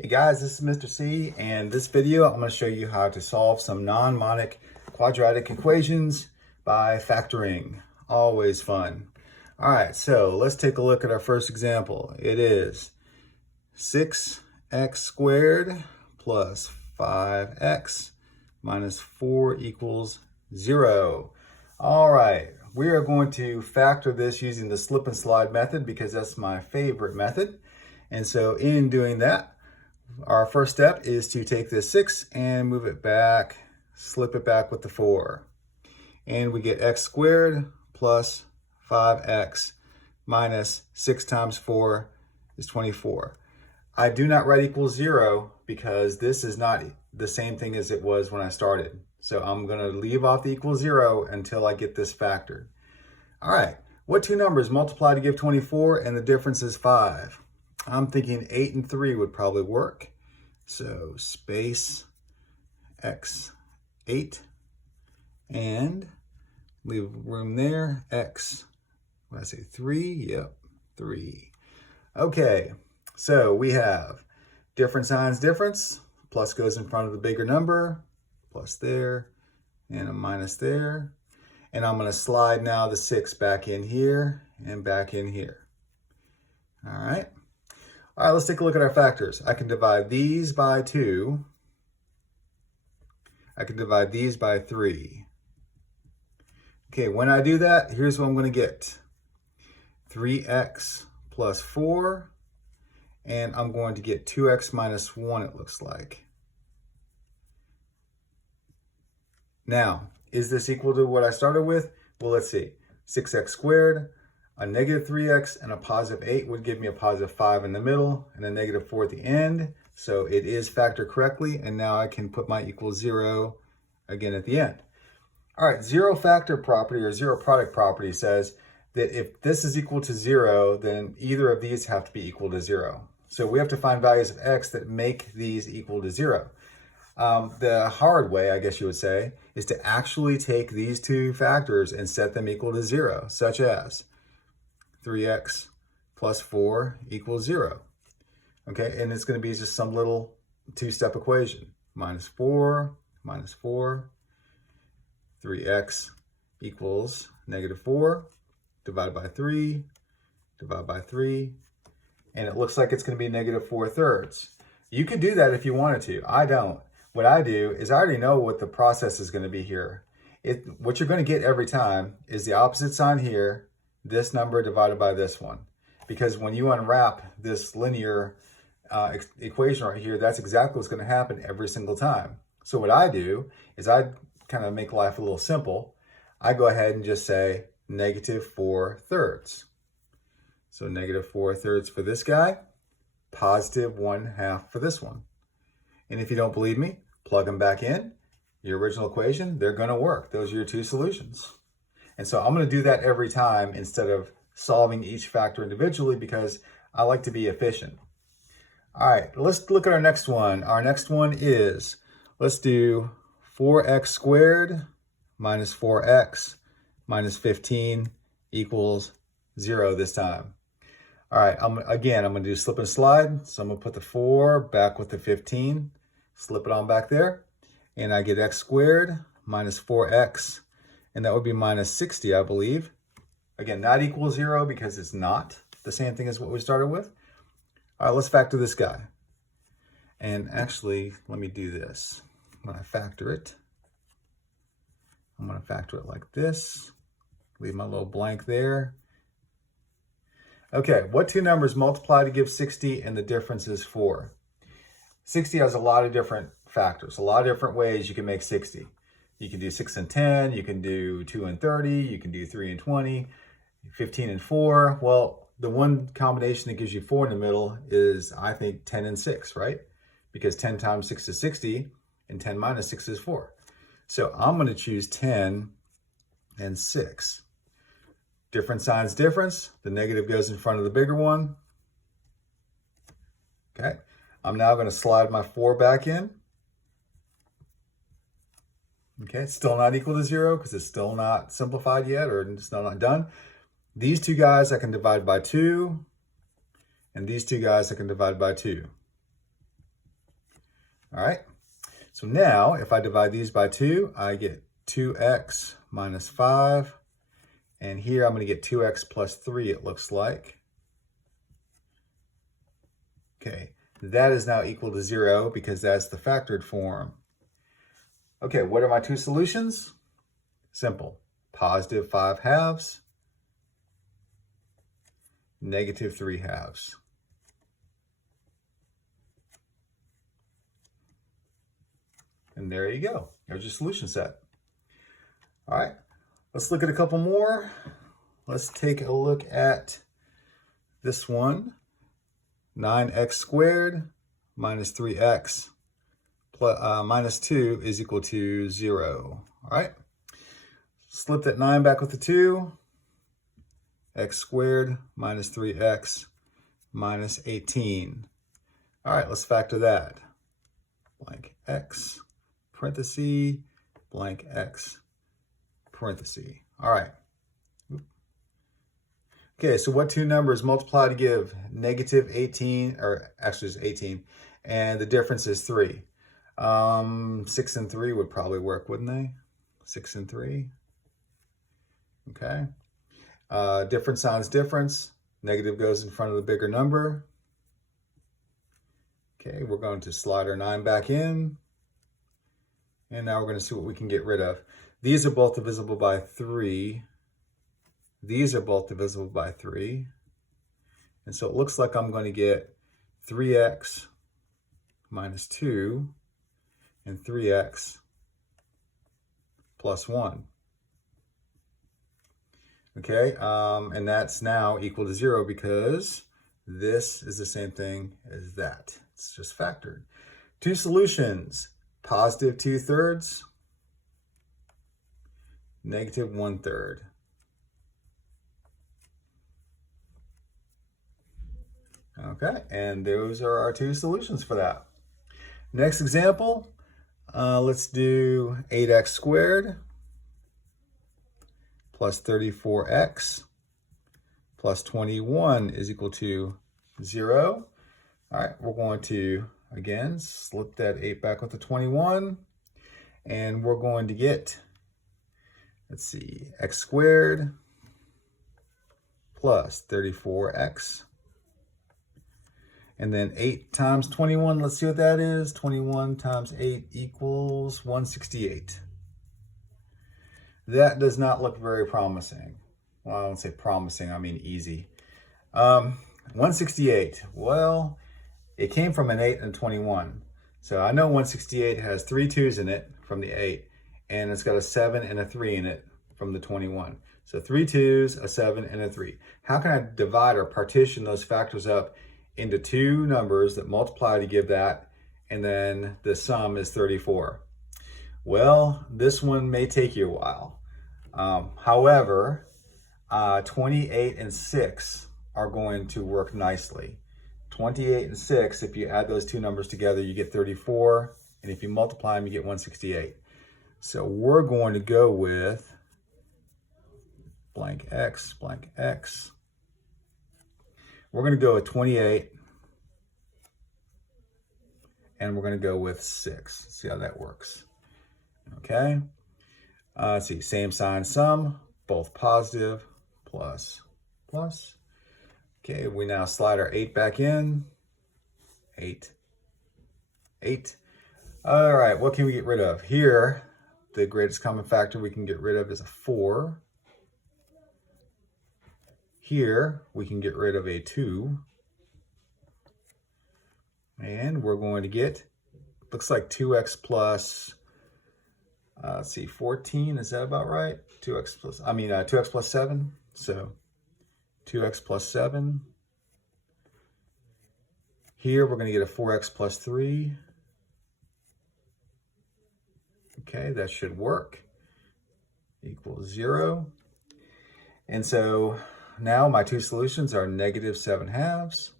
Hey guys, this is Mr. C, and this video I'm going to show you how to solve some non-monic quadratic equations by factoring. Always fun. All right, so let's take a look at our first example. It is 6x squared plus 5x minus 4 equals 0. All right, we are going to factor this using the slip and slide method because that's my favorite method. And so in doing that, our first step is to take this 6 and move it back, slip it back with the 4. And we get x squared plus 5x minus 6 times 4 is 24. I do not write equals 0 because this is not the same thing as it was when I started. So I'm going to leave off the equals 0 until I get this factored. All right, what two numbers multiply to give 24 and the difference is 5? I'm thinking 8 and 3 would probably work. So space x 8 and leave room there, x, what did I say, 3? Yep, 3. Okay, so we have different signs difference. Plus goes in front of the bigger number, plus there, and a minus there. And I'm going to slide now the 6 back in here and back in here. All right. All right, let's take a look at our factors. I can divide these by 2. I can divide these by 3. Okay, when I do that, here's what I'm going to get. 3x plus 4, and I'm going to get 2x minus 1, it looks like. Now, is this equal to what I started with? Well, let's see. 6x squared. A negative 3x and a positive 8 would give me a positive 5 in the middle and a negative 4 at the end. So it is factored correctly, and now I can put my equals 0 again at the end. All right, zero factor property or zero product property says that if this is equal to 0, then either of these have to be equal to 0. So we have to find values of x that make these equal to 0. The hard way, I guess you would say, is to actually take these two factors and set them equal to 0, such as 3x plus 4 equals 0. Okay, and it's going to be just some little two-step equation. Minus 4, 3x equals negative 4, divided by 3, and it looks like it's going to be negative 4/3. You could do that if you wanted to. I don't. What I do is I already know what the process is going to be here. What you're going to get every time is the opposite sign here, this number divided by this one. Because when you unwrap this linear equation right here, that's exactly what's going to happen every single time. So what I do is I kind of make life a little simple. I go ahead and just say negative 4/3. So negative 4/3 for this guy, positive 1/2 for this one. And if you don't believe me, plug them back in. Your original equation, they're going to work. Those are your two solutions. And so I'm going to do that every time instead of solving each factor individually because I like to be efficient. All right, let's look at our next one. Our next one is, let's do 4x squared minus 4x minus 15 equals 0 this time. All right, I'm going to do slip and slide. So I'm going to put the 4 back with the 15, slip it on back there, and I get x squared minus 4x, and that would be minus 60, I believe. Again, not equal 0 because it's not the same thing as what we started with. All right, let's factor this guy. And actually, let me do this. When I factor it, I'm going to factor it like this. Leave my little blank there. Okay, what two numbers multiply to give 60 and the difference is 4? 60 has a lot of different factors, a lot of different ways you can make 60. You can do 6 and 10, you can do 2 and 30, you can do 3 and 20, 15 and 4. Well, the one combination that gives you 4 in the middle is, I think, 10 and 6, right? Because 10 times 6 is 60, and 10 minus 6 is 4. So I'm going to choose 10 and 6. Different signs difference. The negative goes in front of the bigger one. Okay. I'm now going to slide my 4 back in. Okay, it's still not equal to 0 because it's still not simplified yet, or it's still not done. These two guys I can divide by 2, and these two guys I can divide by 2. All right. So now if I divide these by 2, I get 2x minus 5. And here I'm going to get 2x plus 3, it looks like. Okay, that is now equal to 0 because that's the factored form. Okay, what are my two solutions? Simple. Positive 5 halves, negative 3 halves. And there you go. There's your solution set. All right, let's look at a couple more. Let's take a look at this one. 9x squared minus 3x plus, minus 2 is equal to 0. All right, slip that 9 back with the 2. X squared minus 3x minus 18. All right, let's factor that. Blank x, parenthesis, blank x, parenthesis. All right. Okay, so what two numbers multiply to give negative 18, or actually it's 18, and the difference is 3. 6 and 3 would probably work, wouldn't they? 6 and 3. Okay. Difference signs difference. Negative goes in front of the bigger number. Okay, we're going to slide our 9 back in. And now we're going to see what we can get rid of. These are both divisible by 3. These are both divisible by 3. And so it looks like I'm going to get 3x minus 2 and 3x plus 1. Okay, and that's now equal to 0 because this is the same thing as that. It's just factored. Two solutions, positive 2/3, negative 1/3. Okay, and those are our two solutions for that. Next example, let's do 8x squared plus 34x plus 21 is equal to 0. All right, we're going to, again, slip that 8 back with the 21, and we're going to get, let's see, x squared plus 34x. And then 8 times 21, let's see what that is. 21 times 8 equals 168. That does not look very promising. Well, I don't say promising, I mean easy. 168, well, it came from an 8 and 21. So I know 168 has 3 2s in it from the 8, and it's got a 7 and a 3 in it from the 21. So 3 2s, a 7, and a 3. How can I divide or partition those factors up into two numbers that multiply to give that, and then the sum is 34? Well, this one may take you a while. However, 28 and 6 are going to work nicely. 28 and 6, if you add those two numbers together, you get 34, and if you multiply them, you get 168. So we're going to go with blank x, blank x. We're going to go with 28, and we're going to go with 6. Let's see how that works. Okay. Let's see, same sign sum, both positive, plus, plus. Okay, we now slide our 8 back in. 8, 8. All right, what can we get rid of? Here, the greatest common factor we can get rid of is a 4. Here, we can get rid of a 2. And we're going to get, looks like 2x plus, let's see, 14, is that about right? 2x plus 7. So 2x plus 7. Here, we're going to get a 4x plus 3. Okay, that should work. Equals 0. And so now my two solutions are negative 7 halves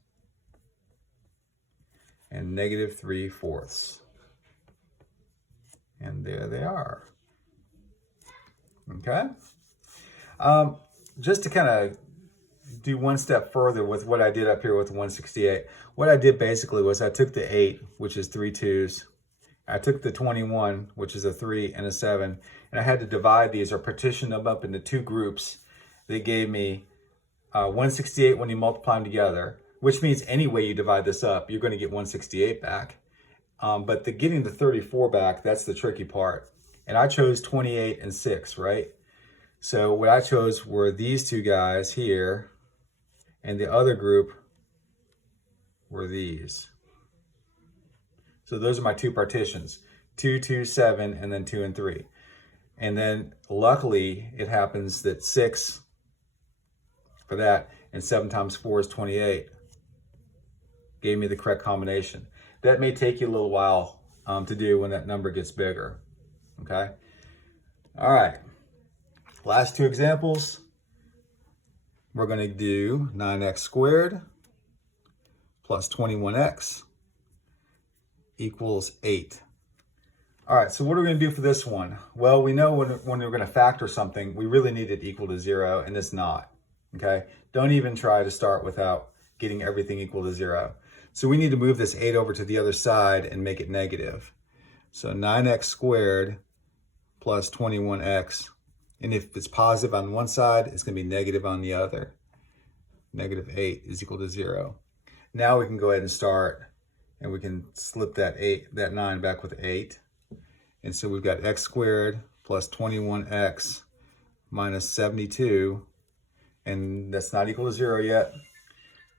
and negative 3/4. And there they are. Okay. Just to kind of do one step further with what I did up here with 168. What I did basically was I took the 8, which is 3 2s, I took the 21, which is a 3 and a 7, and I had to divide these or partition them up into two groups. They gave me 168 when you multiply them together, which means any way you divide this up, you're going to get 168 back. But getting the 34 back, that's the tricky part. And I chose 28 and 6, right? So what I chose were these two guys here, and the other group were these. So those are my two partitions, 2, 2, 7, and then 2 and 3. And then luckily it happens that 6 for that and 7 times 4 is 28 gave me the correct combination. That may take you a little while to do when that number gets bigger, okay? All right, last two examples. We're gonna do 9x squared plus 21x equals 8. All right, so what are we gonna do for this one? Well, we know when we're gonna factor something, we really need it equal to 0, and it's not, okay? Don't even try to start without getting everything equal to 0. So we need to move this 8 over to the other side and make it negative. So 9x squared plus 21x, and if it's positive on one side, it's gonna be negative on the other. Negative 8 is equal to 0. Now we can go ahead and start, and we can slip that 9 back with 8. And so we've got x squared plus 21x minus 72, and that's not equal to 0 yet.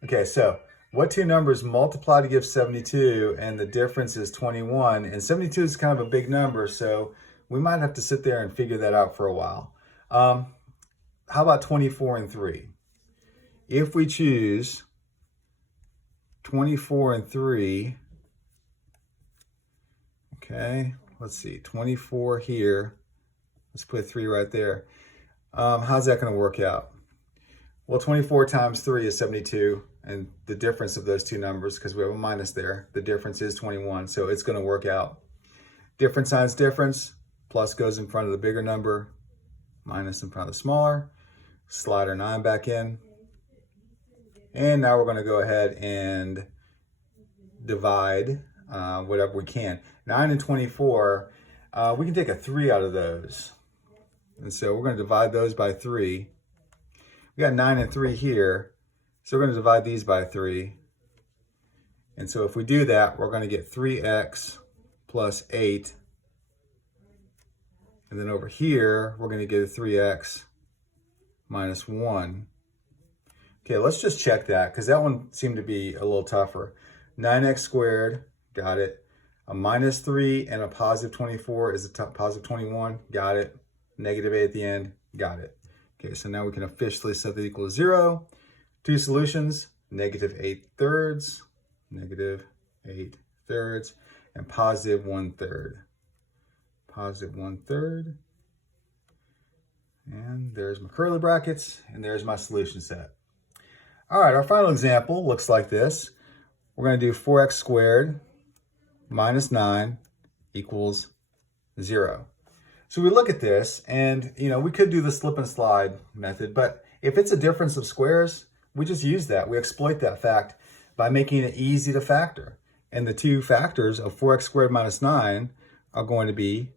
Okay, so what two numbers multiply to give 72, and the difference is 21, and 72 is kind of a big number, so we might have to sit there and figure that out for a while. How about 24 and 3? If we choose 24 and 3, okay, let's see, 24 here, let's put 3 right there. How's that going to work out? Well, 24 times 3 is 72, and the difference of those two numbers, because we have a minus there, the difference is 21, so it's going to work out. Difference signs difference, plus goes in front of the bigger number, minus in front of the smaller. Slide our 9 back in. And now we're going to go ahead and divide whatever we can. 9 and 24, we can take a 3 out of those. And so we're going to divide those by 3. We got 9 and 3 here, so we're going to divide these by 3. And so if we do that, we're going to get 3x plus 8. And then over here, we're going to get a 3x minus 1. Okay, let's just check that, because that one seemed to be a little tougher. 9x squared, got it. A minus 3 and a positive 24 is a positive 21, got it. Negative 8 at the end, got it. Okay, so now we can officially set that equal to 0. Two solutions, negative 8/3, negative 8/3, and positive 1/3. Positive 1/3. And there's my curly brackets, and there's my solution set. All right, our final example looks like this. We're going to do 4x squared minus 9 equals 0. So we look at this, and we could do the slip and slide method, but if it's a difference of squares, we just use that. We exploit that fact by making it easy to factor. And the two factors of 4x squared minus 9 are going to be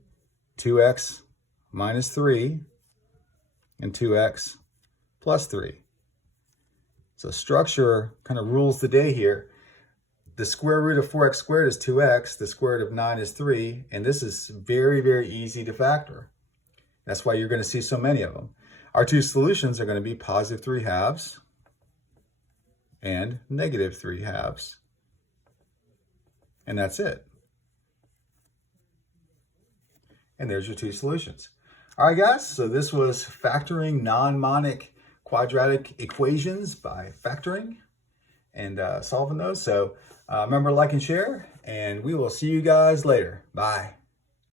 2x minus 3 and 2x plus 3. So structure kind of rules the day here. The square root of 4x squared is 2x, the square root of 9 is 3, and this is very, very easy to factor. That's why you're going to see so many of them. Our two solutions are going to be positive 3/2 and negative 3/2. And that's it. And there's your two solutions. All right, guys, so this was factoring non-monic quadratic equations by factoring and solving those. So remember to like and share, and we will see you guys later. Bye.